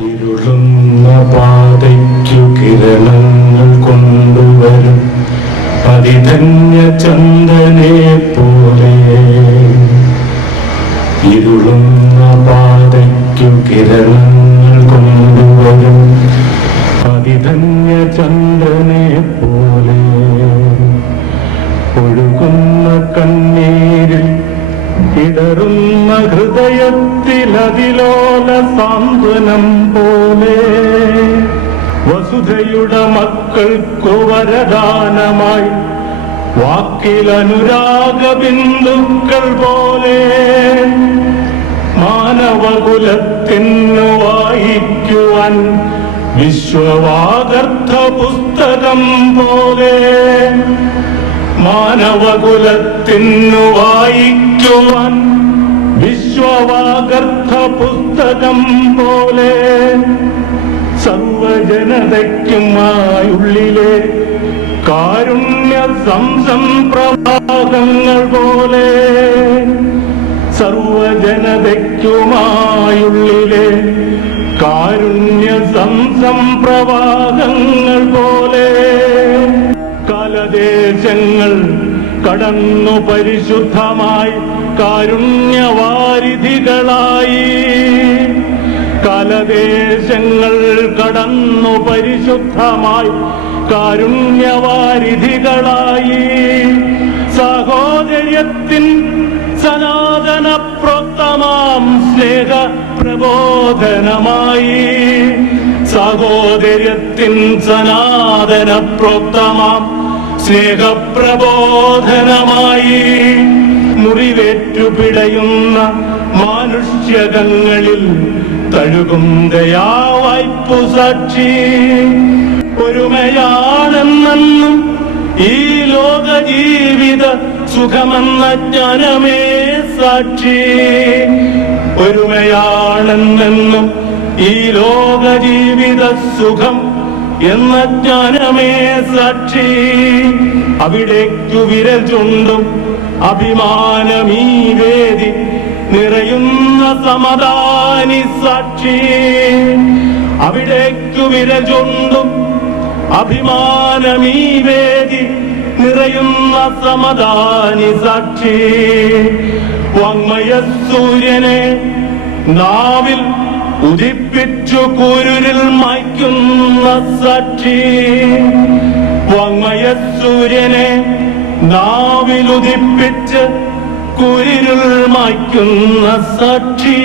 ഇരുളുന്ന പാതയ്ക്കു കിരണങ്ങൾ കൊണ്ടുവരും. പതിധന്യ ചന്ദനെ പോലെ. ഇരുളുന്ന പാതയ്ക്കു കിരണങ്ങൾ കൊണ്ടുവരും. പതിധന്യ ചന്ദ്രനെ പോലെ. ഒഴുകുന്ന കണ്ണീരിൽ ഇടറുന്ന ഹൃദയത്തിലതിലോല സാന്ത്വനം പോലെ വസുധയുടെ മക്കൾക്കു വരദാനമായി വാക്കിൽ അനുരാഗ ബിന്ദുക്കൾ പോലെ മാനവകുലത്തിനു വായിക്കുവാൻ വിശ്വവാഗർത്ഥ പുസ്തകം പോലെ മാനവകുലത്തിനു വായിക്കുവാൻ വിശ്വവാഗർത്ഥ പുസ്തകം പോലെ സർവജനതയ്ക്കുമായുള്ളിലെ കാരുണ്യ സംസം പ്രഭാഗങ്ങൾ പോലെ സർവജനതയ്ക്കുമായുള്ളിലെ കാരുണ്യ സംസം പ്രവാഹങ്ങൾ പോലെ കാലദേശങ്ങൾ കടന്നു പരിശുദ്ധമായി കാരുണ്യവാരിധികളായി. കലദേശങ്ങൾ കടന്നു പരിശുദ്ധമായി കാരുണ്യവാരിധികളായി. സഹോദര്യത്തിൻ സനാതന പ്രോക്തമാം സ്നേഹ പ്രബോധനമായി സഹോദര്യത്തിൻ സനാതന പ്രോക്തമാം സ്നേഹപ്രബോധനമായി മുറിവേറ്റു പിടയുന്ന മാനുഷ്യകങ്ങളിൽ തഴുകും ദയാവായ്പു സാക്ഷി. ഒരുമയാണെന്നെന്നും ഈ ലോക ജീവിത സുഖമെന്ന ജ്ഞാനമേ സാക്ഷി. ഒരുമയാണെന്നെന്നും ഈ ലോക ജീവിത സുഖം എന്ന ജ്ഞാനമേ സാക്ഷി. അവിടേക്കു വിരൽ ചുണ്ടും അഭിമാനമീ വേദി നിറയുന്ന സമദാനി സാക്ഷി. അവിടേക്കു വിരൽ ചുണ്ടും അഭിമാനമീ വേദി നിറയുന്ന സമദാനി സാക്ഷി. വാങ്മയ സൂര്യനെ നാവിൽ ഉദിപ്പിച്ചു കുരുരിൽ മായ്ക്കുന്ന സാക്ഷി വാങ്മയ സൂര്യനെ നാവിൽ ഉദിപ്പിച്ച് കുരിരുൾ മായ്ക്കുന്ന സാക്ഷി